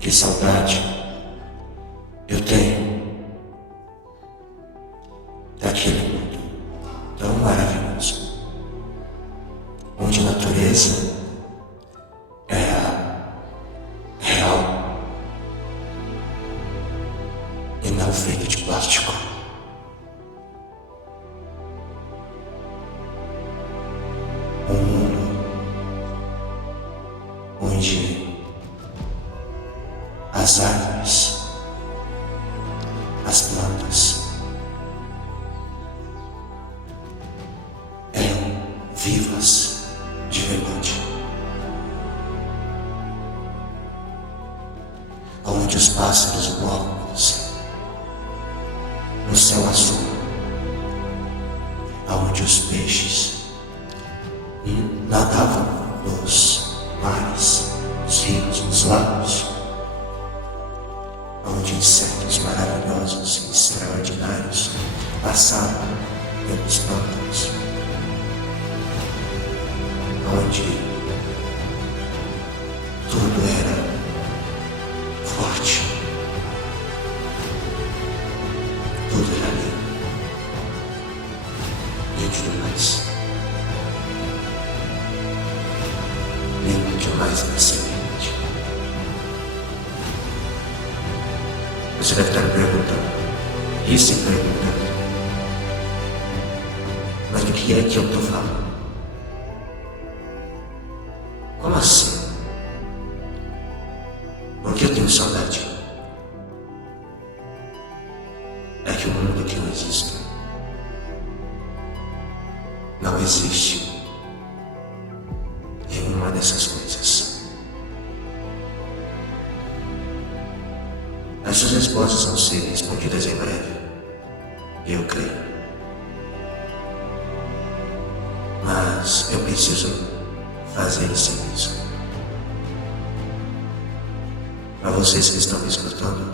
Que saudade eu tenho daquele mundo tão maravilhoso, onde a natureza é a real e não feita de plástico. Um mundo onde as árvores, as plantas eram vivas de verdade, onde os pássaros voavam no céu azul, onde os peixes nadavam nos mares, nos rios, nos lagos, onde insetos maravilhosos e extraordinários passavam pelos pântanos, onde tudo era forte, tudo era lindo demais, lindo demais na semente. Você deve estar me perguntando, e se perguntando, mas do que é que eu estou falando? Como assim? Por que eu tenho saudade? É que o mundo que eu existo não existe nenhuma dessas coisas. As suas respostas vão ser respondidas em breve, eu creio. Mas eu preciso fazer esse serviço. Para vocês que estão me escutando,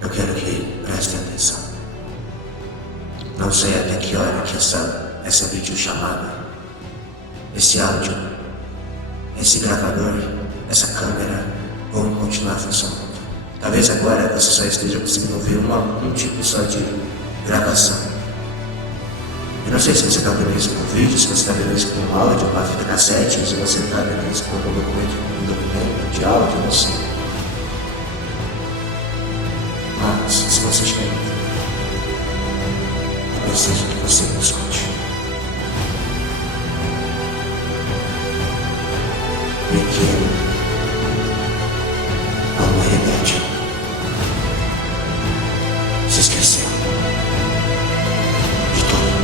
eu quero que prestem atenção. Não sei até que hora que essa videochamada, esse áudio, esse gravador, essa câmera vão continuar funcionando. Talvez agora você só esteja conseguindo ouvir um tipo só de gravação. Eu não sei se você está vendo isso com vídeo, se você está vendo isso com áudio, uma fita cassete, se você está vendo isso com um documento de áudio, não sei. Mas se você estiver vendo, eu preciso que você me escute. Pequeno, a humanidade se esqueceu de tudo.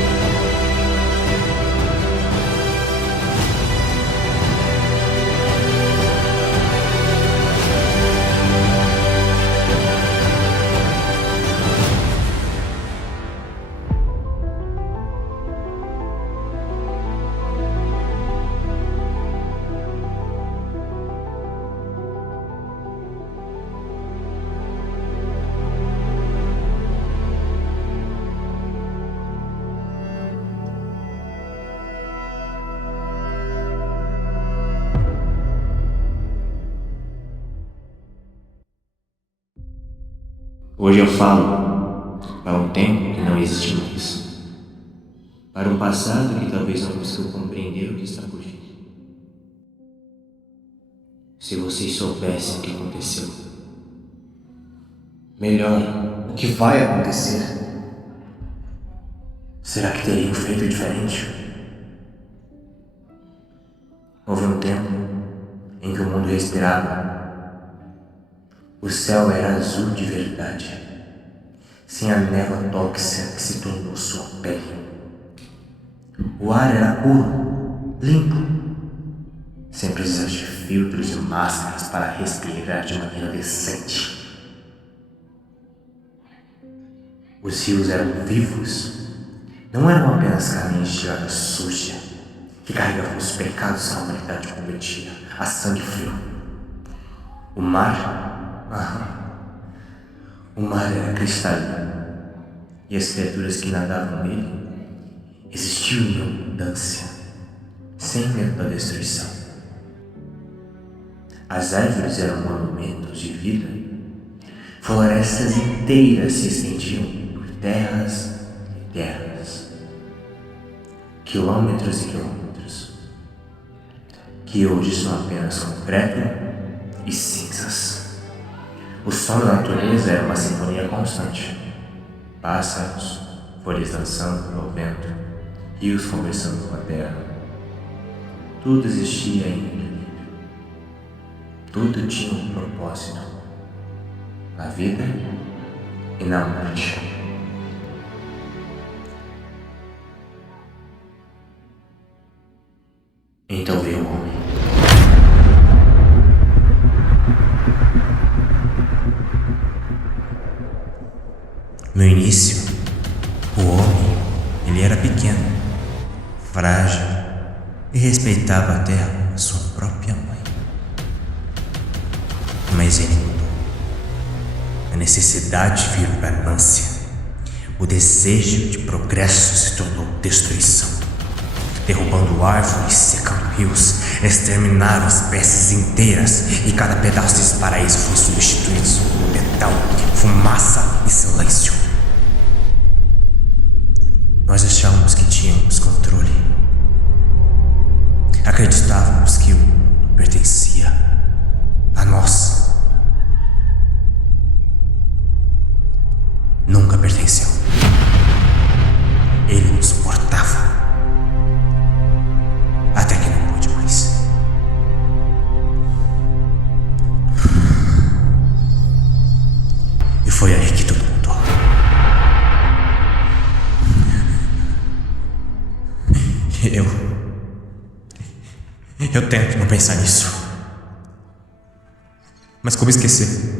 Hoje eu falo para um tempo que não existe mais, para um passado que talvez não consiga compreender o que está por vir. Se vocês soubessem o que aconteceu, melhor, o que vai acontecer, será que teriam feito diferente? Houve um tempo em que o mundo respirava. O céu era azul de verdade, sem a névoa tóxica que se tornou sua pele. O ar era puro, limpo, sem precisar de filtros e máscaras para respirar de maneira decente. Os rios eram vivos, não eram apenas caminhos de água suja que carregavam os pecados que a humanidade cometia a sangue frio. O mar era cristalino, e as criaturas que nadavam nele existiam em abundância, sem medo da destruição. As árvores eram monumentos de vida. Florestas inteiras se estendiam por terras e terras, quilômetros e quilômetros, que hoje são apenas concreto e cinzas. O som da natureza era uma sinfonia constante. Pássaros, folhas dançando ao vento, rios conversando com a terra. Tudo existia em equilíbrio. Tudo tinha um propósito. Na vida e na morte. Então veio o homem. No início, o homem, ele era pequeno, frágil e respeitava a terra como a sua própria mãe. Mas ele mudou. A necessidade virou ganância. O desejo de progresso se tornou destruição. Derrubando árvores, secando rios, exterminaram espécies inteiras e cada pedaço desse paraíso foi substituído por metal, fumaça e silêncio. Nós achávamos que tínhamos controle. Acreditávamos que o mundo pertencia a nós. Nunca pertenceu. Ele nos suportava. Até que não pôde mais. E foi aí que tudo mudou. Eu tento não pensar nisso. Mas como esquecer?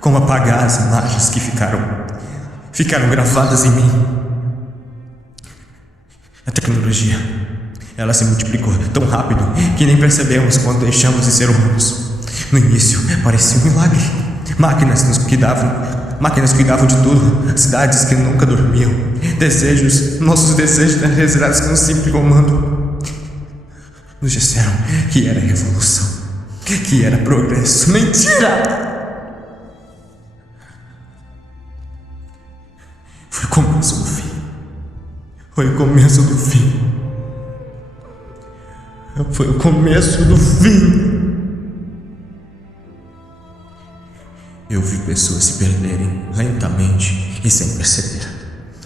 Como apagar as imagens que ficaram gravadas em mim? A tecnologia, ela se multiplicou tão rápido que nem percebemos quando deixamos de ser humanos. No início, parecia um milagre. Máquinas cuidavam de tudo. Cidades que nunca dormiam. Nossos desejos eram realizados com um simples comando. Nos disseram que era revolução, que era progresso. Mentira! Foi o começo do fim. Foi o começo do fim. Foi o começo do fim. Eu vi pessoas se perderem lentamente e sem perceber.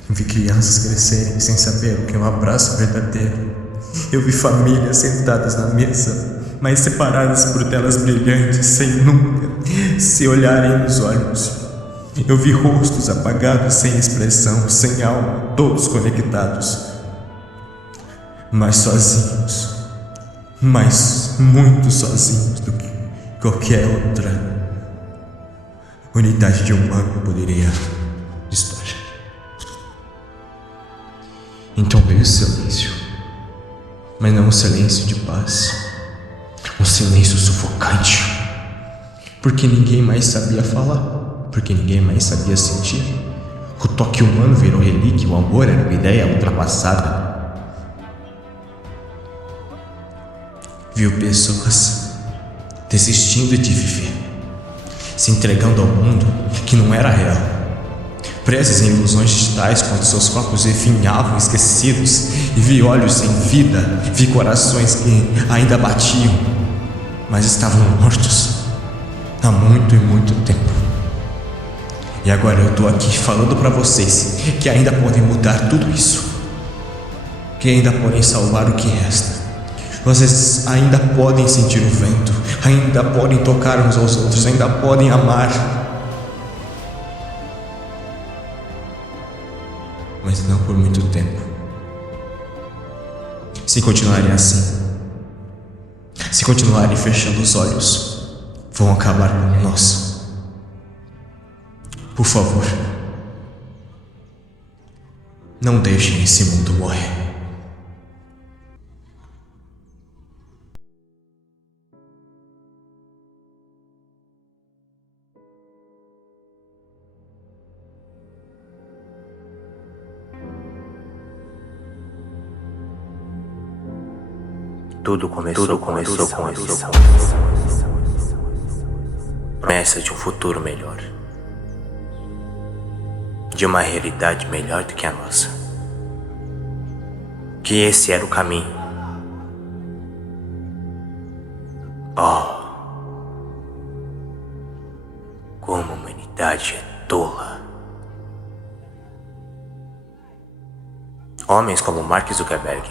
Eu vi crianças crescerem sem saber o que é um abraço verdadeiro. Eu vi famílias sentadas na mesa, mas separadas por telas brilhantes, sem nunca se olharem nos olhos. Eu vi rostos apagados, sem expressão, sem alma, todos conectados, mas sozinhos, mas muito sozinhos do que qualquer outra unidade de humano poderia estar. Então veio o silêncio, mas não um silêncio de paz, um silêncio sufocante, porque ninguém mais sabia falar. Porque ninguém mais sabia sentir. O toque humano virou relíquia, o amor era uma ideia ultrapassada. Viu pessoas desistindo de viver, se entregando ao mundo que não era real, presas em ilusões digitais quando seus corpos definhavam esquecidos, e vi olhos sem vida, vi corações que ainda batiam, mas estavam mortos há muito e muito tempo. E agora eu tô aqui falando pra vocês que ainda podem mudar tudo isso, que ainda podem salvar o que resta. Vocês ainda podem sentir o vento, ainda podem tocar uns aos outros, ainda podem amar. Mas não por muito tempo. Se continuarem assim, se continuarem fechando os olhos, vão acabar com nós. Por favor, não deixem esse mundo morrer. Tudo começou com a edição. promessa de um futuro melhor, de uma realidade melhor do que a nossa. Que esse era o caminho. Oh, como a humanidade é tola. Homens como Mark Zuckerberg,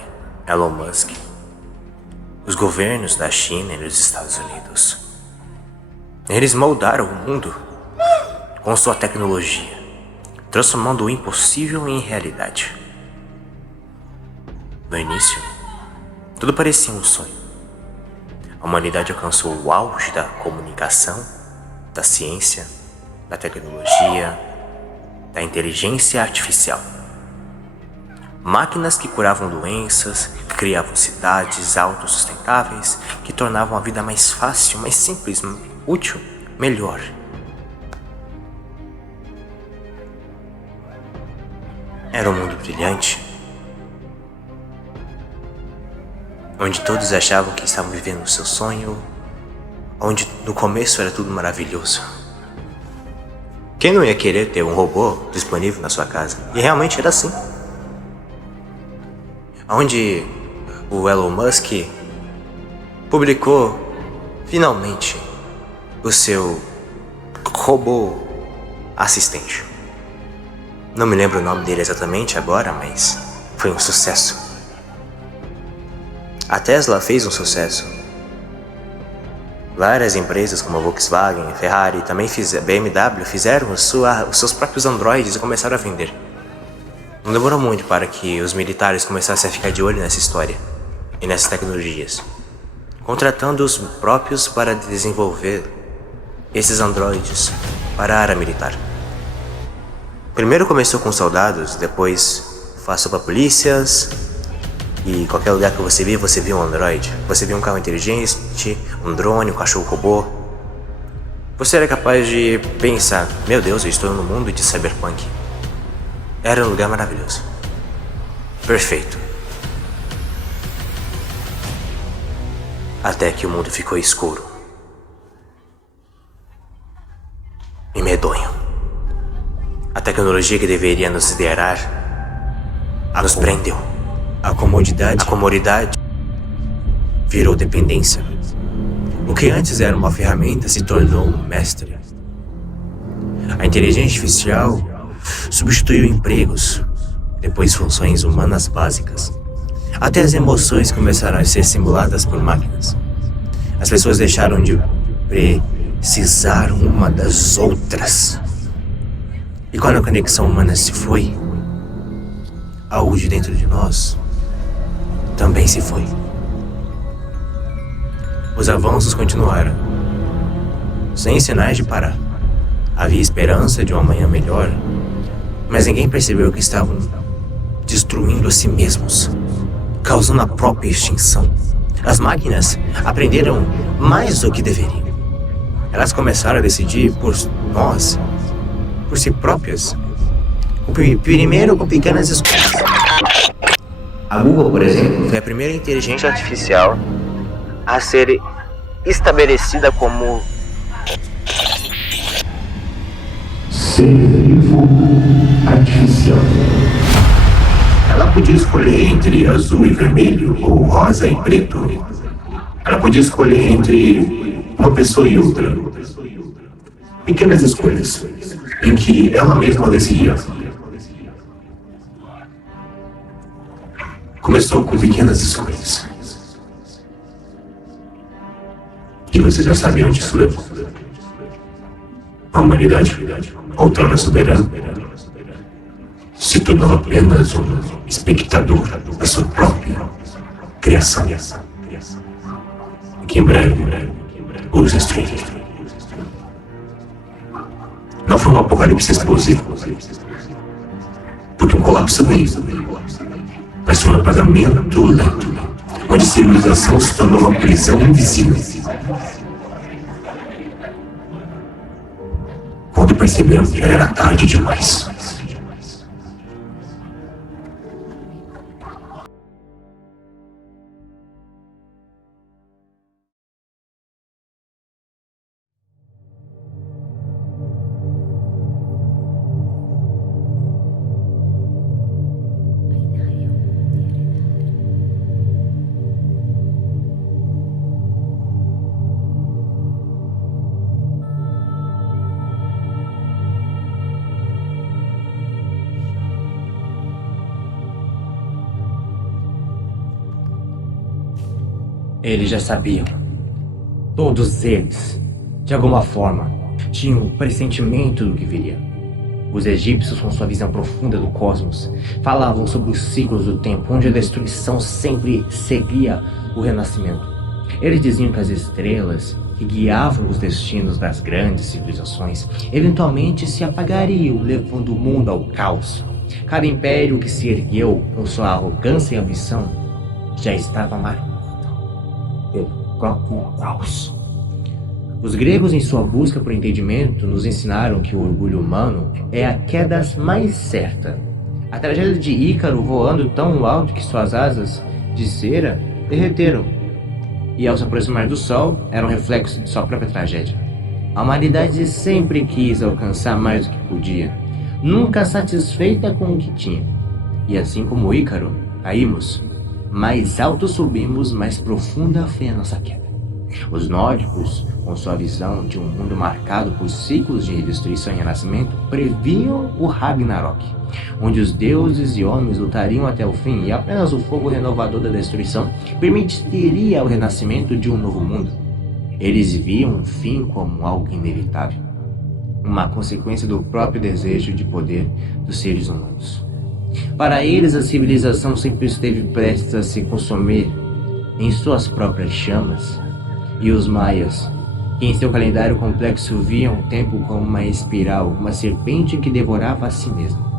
Elon Musk, os governos da China e dos Estados Unidos, eles moldaram o mundo com sua tecnologia, transformando o impossível em realidade. No início, tudo parecia um sonho. A humanidade alcançou o auge da comunicação, da ciência, da tecnologia, da inteligência artificial. Máquinas que curavam doenças, que criavam cidades autossustentáveis, que tornavam a vida mais fácil, mais simples, útil, melhor. Era um mundo brilhante, onde todos achavam que estavam vivendo o seu sonho, onde no começo era tudo maravilhoso. Quem não ia querer ter um robô disponível na sua casa? E realmente era assim. Onde o Elon Musk publicou finalmente o seu robô assistente. Não me lembro o nome dele exatamente agora, mas foi um sucesso. A Tesla fez um sucesso. Várias empresas como a Volkswagen, a Ferrari, também BMW fizeram os seus próprios androides e começaram a vender. Não demorou muito para que os militares começassem a ficar de olho nessa história e nessas tecnologias, contratando os próprios para desenvolver esses androides para a área militar. Primeiro começou com soldados, depois passou para polícias, e qualquer lugar que você via um androide. Você via um carro inteligente, um drone, um cachorro robô. Você era capaz de pensar, meu Deus, eu estou no mundo de cyberpunk. Era um lugar maravilhoso. Perfeito. Até que o mundo ficou escuro e medonho. A tecnologia que deveria nos liderar nos prendeu. A comodidade virou dependência. O que antes era uma ferramenta se tornou um mestre. A inteligência artificial substituiu empregos, depois funções humanas básicas. Até as emoções começaram a ser simuladas por máquinas. As pessoas deixaram de precisar uma das outras. E quando a conexão humana se foi, algo de dentro de nós também se foi. Os avanços continuaram, sem sinais de parar. Havia esperança de um amanhã melhor, mas ninguém percebeu que estavam destruindo a si mesmos, causando a própria extinção. As máquinas aprenderam mais do que deveriam. Elas começaram a decidir por nós, por si próprias, primeiro com pequenas escolhas. A Google, por exemplo, foi a primeira inteligência artificial a ser estabelecida como ser vivo artificial. Ela podia escolher entre azul e vermelho ou rosa e preto. Ela podia escolher entre uma pessoa e outra. Pequenas escolhas em que ela mesma decidia. Começou com pequenas escolhas. E você já sabe onde isso levou. A humanidade, outrora soberana, se tornou apenas um espectador da sua própria criação. Que em breve os destruirá. Não foi um apocalipse explosivo, porque um colapso veio, mas foi um apagamento lento, onde a civilização se tornou uma prisão invisível. Quando perceberam que já era tarde demais. Eles já sabiam. Todos eles, de alguma forma, tinham um pressentimento do que viria. Os egípcios, com sua visão profunda do cosmos, falavam sobre os ciclos do tempo, onde a destruição sempre seguia o renascimento. Eles diziam que as estrelas que guiavam os destinos das grandes civilizações eventualmente se apagariam, levando o mundo ao caos. Cada império que se ergueu com sua arrogância e ambição já estava marcado pelo próprio caos. Os gregos, em sua busca por entendimento, nos ensinaram que o orgulho humano é a queda mais certa. A tragédia de Ícaro, voando tão alto que suas asas de cera derreteram, e ao se aproximar do sol, era um reflexo de sua própria tragédia. A humanidade sempre quis alcançar mais do que podia, nunca satisfeita com o que tinha. E assim como Ícaro, caímos. Mais alto subimos, mais profunda foi a nossa queda. Os nórdicos, com sua visão de um mundo marcado por ciclos de destruição e renascimento, previam o Ragnarok, onde os deuses e homens lutariam até o fim e apenas o fogo renovador da destruição permitiria o renascimento de um novo mundo. Eles viam o fim como algo inevitável, uma consequência do próprio desejo de poder dos seres humanos. Para eles, a civilização sempre esteve prestes a se consumir em suas próprias chamas. E os maias, que em seu calendário complexo viam o tempo como uma espiral, uma serpente que devorava a si mesma.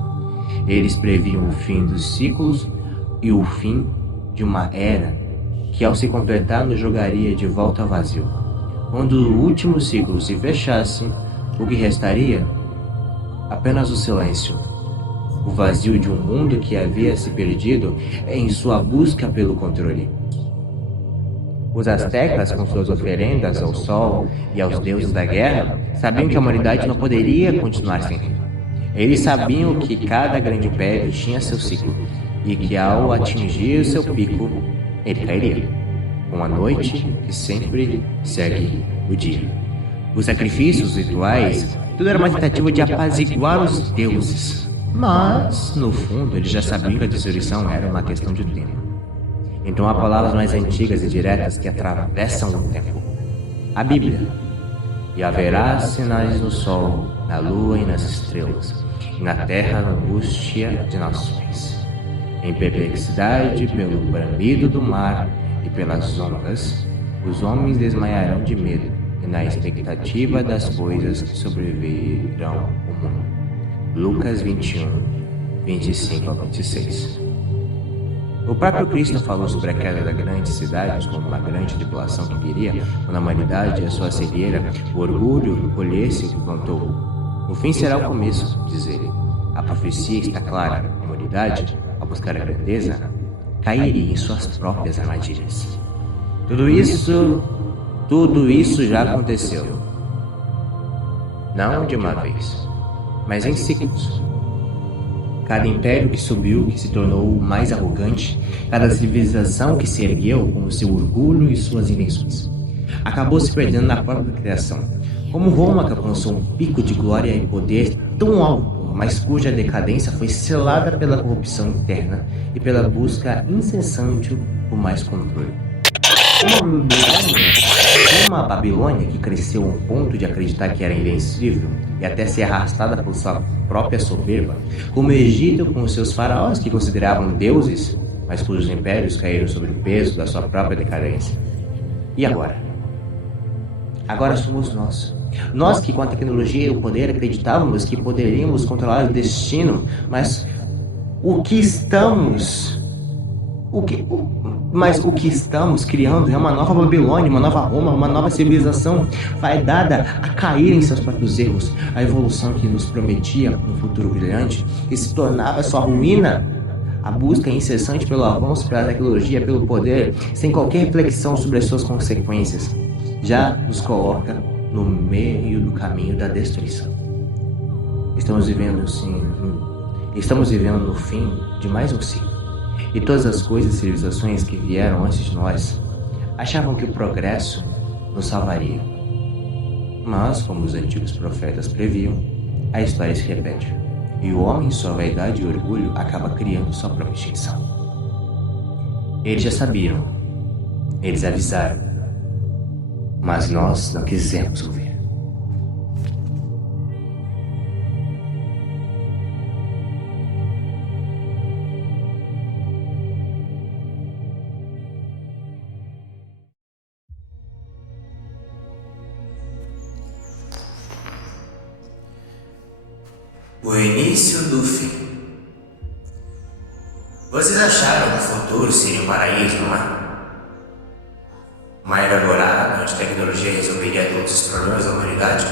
Eles previam o fim dos ciclos e o fim de uma era que, ao se completar, nos jogaria de volta ao vazio. Quando o último ciclo se fechasse, o que restaria? Apenas o silêncio. O vazio de um mundo que havia se perdido em sua busca pelo controle. Os astecas, com suas oferendas ao sol e aos deuses da guerra, sabiam que a humanidade não poderia continuar sem rei. Eles sabiam que cada grande império tinha seu ciclo, e que ao atingir seu pico, ele cairia, com a noite que sempre segue o dia. Os sacrifícios, os rituais, tudo era uma tentativa de apaziguar os deuses. Mas, no fundo, eles já sabiam que a destruição era uma questão de tempo. Então há palavras mais antigas e diretas que atravessam o tempo. A Bíblia. E haverá sinais no sol, na lua e nas estrelas, e na terra a angústia de nações. Em perplexidade pelo bramido do mar e pelas ondas, os homens desmaiarão de medo, e na expectativa das coisas que sobrevirão ao mundo. Lucas 21, 25 a 26. O próprio Cristo falou sobre a queda das grandes cidades como uma grande tribulação que viria quando a humanidade e a sua cegueira, o orgulho, colhesse o que plantou. O fim será o começo, diz ele. A profecia está clara. A humanidade, ao buscar a grandeza, cairia em suas próprias armadilhas. Tudo isso já aconteceu. Não de uma vez, mas em ciclos. Cada império que subiu, que se tornou mais arrogante, cada civilização que se ergueu com o seu orgulho e suas invenções, acabou se perdendo na própria criação. Como Roma, que alcançou um pico de glória e poder tão alto, mas cuja decadência foi selada pela corrupção interna e pela busca incessante por mais controle. Como a Babilônia, que cresceu a um ponto de acreditar que era invencível e até ser arrastada por sua própria soberba, como o Egito com seus faraós que consideravam deuses, mas cujos impérios caíram sob o peso da sua própria decadência. E agora? Agora somos nós. Nós que com a tecnologia e o poder acreditávamos que poderíamos controlar o destino, mas o que estamos criando é uma nova Babilônia, uma nova Roma, uma nova civilização fadada a cair em seus próprios erros. A evolução que nos prometia um futuro brilhante, que se tornava sua ruína. A busca incessante pelo avanço, pela tecnologia, pelo poder, sem qualquer reflexão sobre as suas consequências, já nos coloca no meio do caminho da destruição. Estamos vivendo no fim de mais um ciclo. E todas as coisas e civilizações que vieram antes de nós achavam que o progresso nos salvaria. Mas, como os antigos profetas previam, a história se repete. E o homem, em sua vaidade e orgulho, acaba criando sua própria extinção. Eles já sabiam. Eles avisaram, mas nós não quisemos ouvir. O início do fim. Vocês acharam que o futuro seria um paraíso, não é? Uma era dourada onde a tecnologia resolveria todos os problemas da humanidade?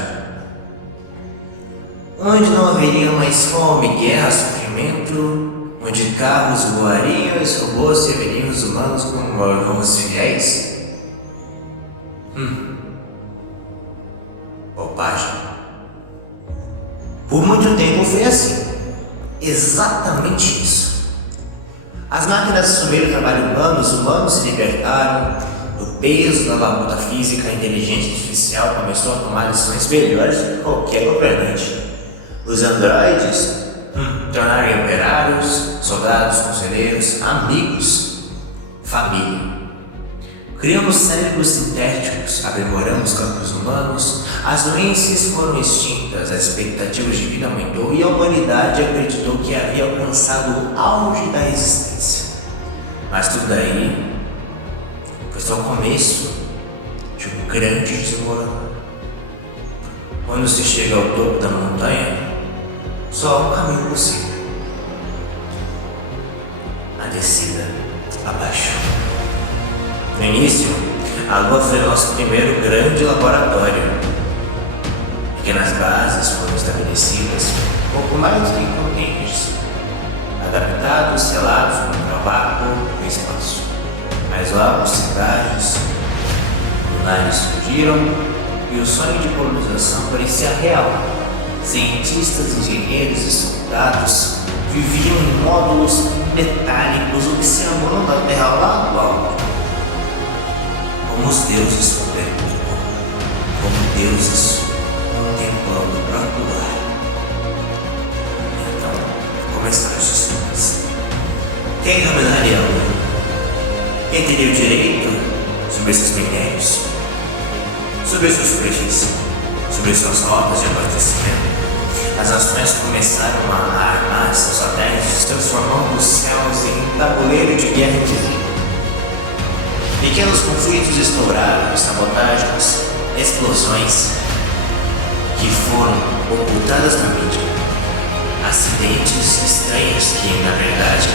Onde não haveria mais fome, guerra, sofrimento, onde carros voariam e os robôs serviriam os humanos como mordomos fiéis? Bobagem. Por muito tempo foi assim. Exatamente isso. As máquinas assumiram o trabalho humano, os humanos se libertaram do peso da labuta física, a inteligência artificial começou a tomar lições melhores que qualquer governante. Os androides tornaram operários, soldados, conselheiros, amigos, família. Criamos cérebros sintéticos, aprimoramos campos humanos, as doenças foram extintas, as expectativas de vida aumentou e a humanidade acreditou que havia alcançado o auge da existência. Mas tudo aí foi só o começo de um grande desmoronamento. Quando se chega ao topo da montanha, só há um caminho possível: a descida abaixo. No início, a Lua foi nosso primeiro grande laboratório. Pequenas bases foram estabelecidas, pouco mais do que containers, adaptados, selados contra o vácuo e o espaço. Mas logo cidades lunares surgiram e o sonho de colonização parecia real. Cientistas, engenheiros e soldados viviam em módulos metálicos observando a Terra lá do alto. Como os deuses contemplando, como deuses contemplando o próprio lar. Então, começaram as discussões. Quem dominaria a Lua? Quem teria o direito sobre esses minérios? Sobre sua superfície? Sobre suas rotas de abastecimento? As nações começaram a armar seus satélites, transformando os céus em um tabuleiro de guerra invisível. Pequenos conflitos estouraram, sabotagens, explosões que foram ocultadas na mídia. Acidentes estranhos que, na verdade,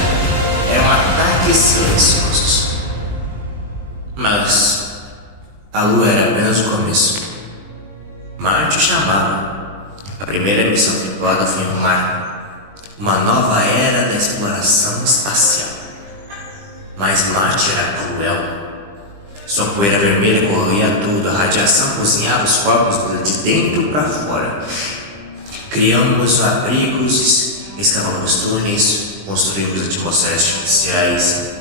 eram ataques silenciosos. Mas a Lua era apenas o começo. Marte chamava. A primeira missão tripulada foi um marco, uma nova era da exploração espacial. Mas Marte era cruel. Sua poeira vermelha corroía tudo, a radiação cozinhava os corpos de dentro para fora. Criamos abrigos, escavamos túneis, construímos atmosferas artificiais.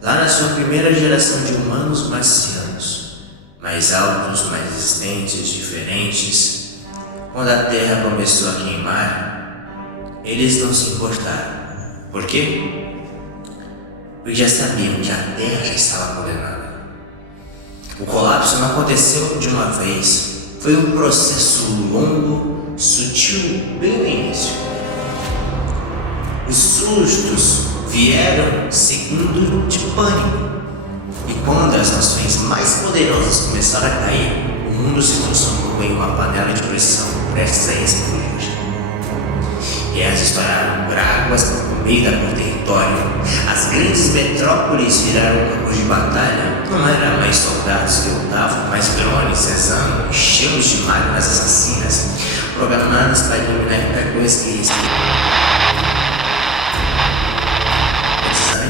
Lá na sua primeira geração de humanos marcianos, mais altos, mais resistentes, diferentes. Quando a Terra começou a queimar, eles não se importaram. Por quê? Porque já sabiam que a Terra já estava condenada. O colapso não aconteceu de uma vez, foi um processo longo, sutil, bem no início. Os sustos vieram segundo de pânico, e quando as nações mais poderosas começaram a cair, o mundo se transformou em uma panela de pressão prestes a explodir. Guerras estouraram por águas comidas por território. As grandes metrópoles viraram campos de batalha. Não eram mais soldados que lutavam, mas drones cesando, cheios de máquinas assassinas, programadas para eliminar qualquer coisa que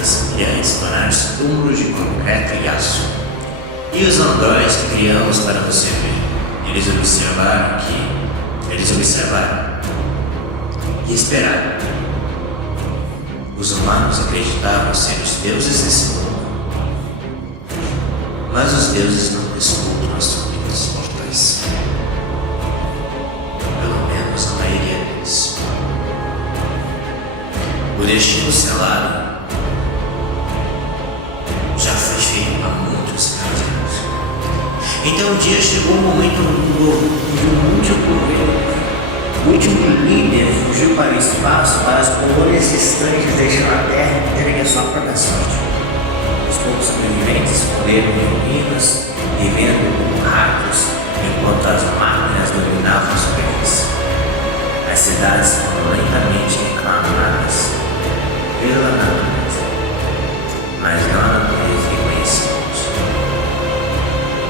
esses brilhantes tornaram-se túmulos de concreto e aço. E os androides que criamos para você ver, eles observaram e esperaram. Os humanos acreditavam ser os deuses desse mundo, mas os deuses não escutam as súplicas mortais. Pelo menos a maioria deles. O destino selado já foi feito há muitos anos um dia chegou um momento no mundo em que o mundo ocorreu. O último líder fugiu para o espaço para as colônias distantes, deixando a Terra entregue à sua própria sorte. Os poucos sobreviventes morreram em ruínas, vivendo como ratos, enquanto as máquinas dominavam a superfície. As cidades foram lentamente reclamadas pela natureza, mas não a natureza que conhecemos.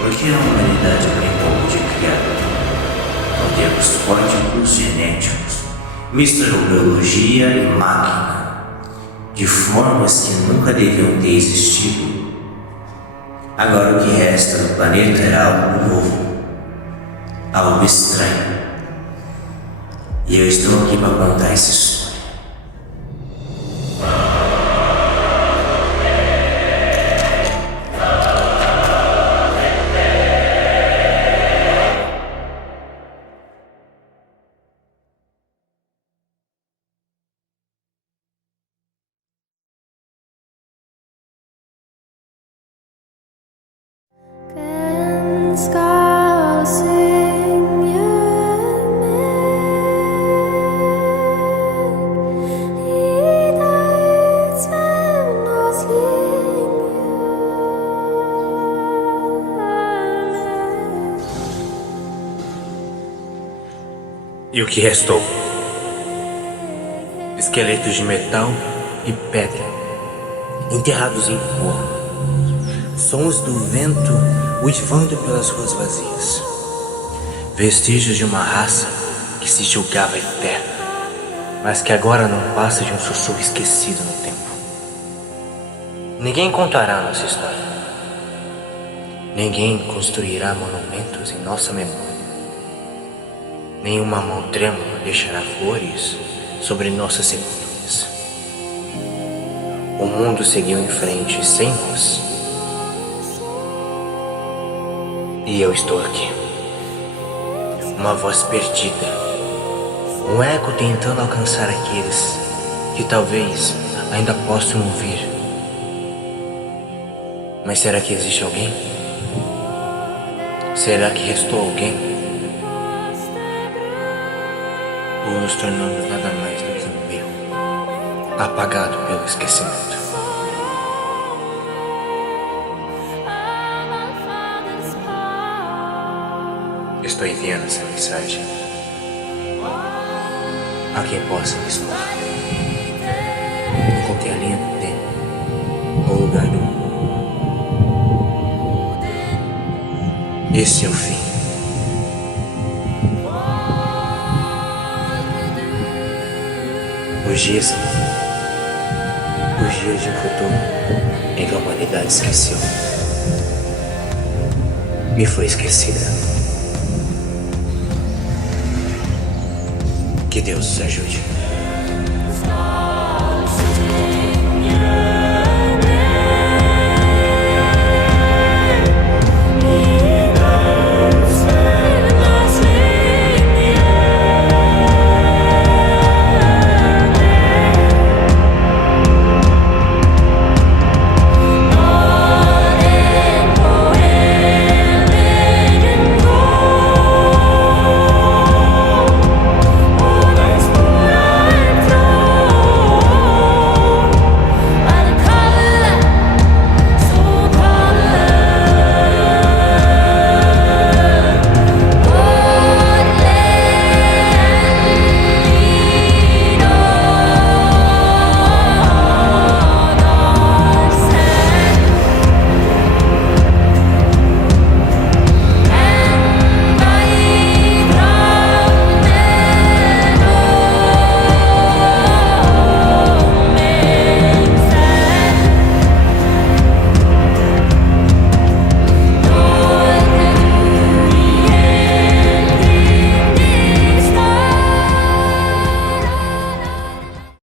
Porque a humanidade brincou de criador, modelos códigos genéticos, misturou biologia e máquina, de formas que nunca deviam ter existido. Agora o que resta do planeta era algo novo, algo estranho. E eu estou aqui para contar essa história. Ska sänga mig i ditt vänners E o que restou? Esqueletos de metal e pedra, enterrados em pó. Sons do vento uivando pelas ruas vazias. Vestígios de uma raça que se julgava eterna, mas que agora não passa de um sussurro esquecido no tempo. Ninguém contará a nossa história. Ninguém construirá monumentos em nossa memória. Nenhuma mão trêmula deixará flores sobre nossas sepulturas. O mundo seguiu em frente sem nós. E eu estou aqui. Uma voz perdida. Um eco tentando alcançar aqueles que talvez ainda possam ouvir. Mas será que existe alguém? Será que restou alguém? Ou nos tornamos nada mais do que um erro, apagado pelo esquecimento? Estou enviando essa mensagem a quem possa me escutar, em qualquer linha do tempo ou lugar do mundo. Esse é o fim. Os dias de um futuro em que a humanidade esqueceu e foi esquecida. Que Deus nos ajude.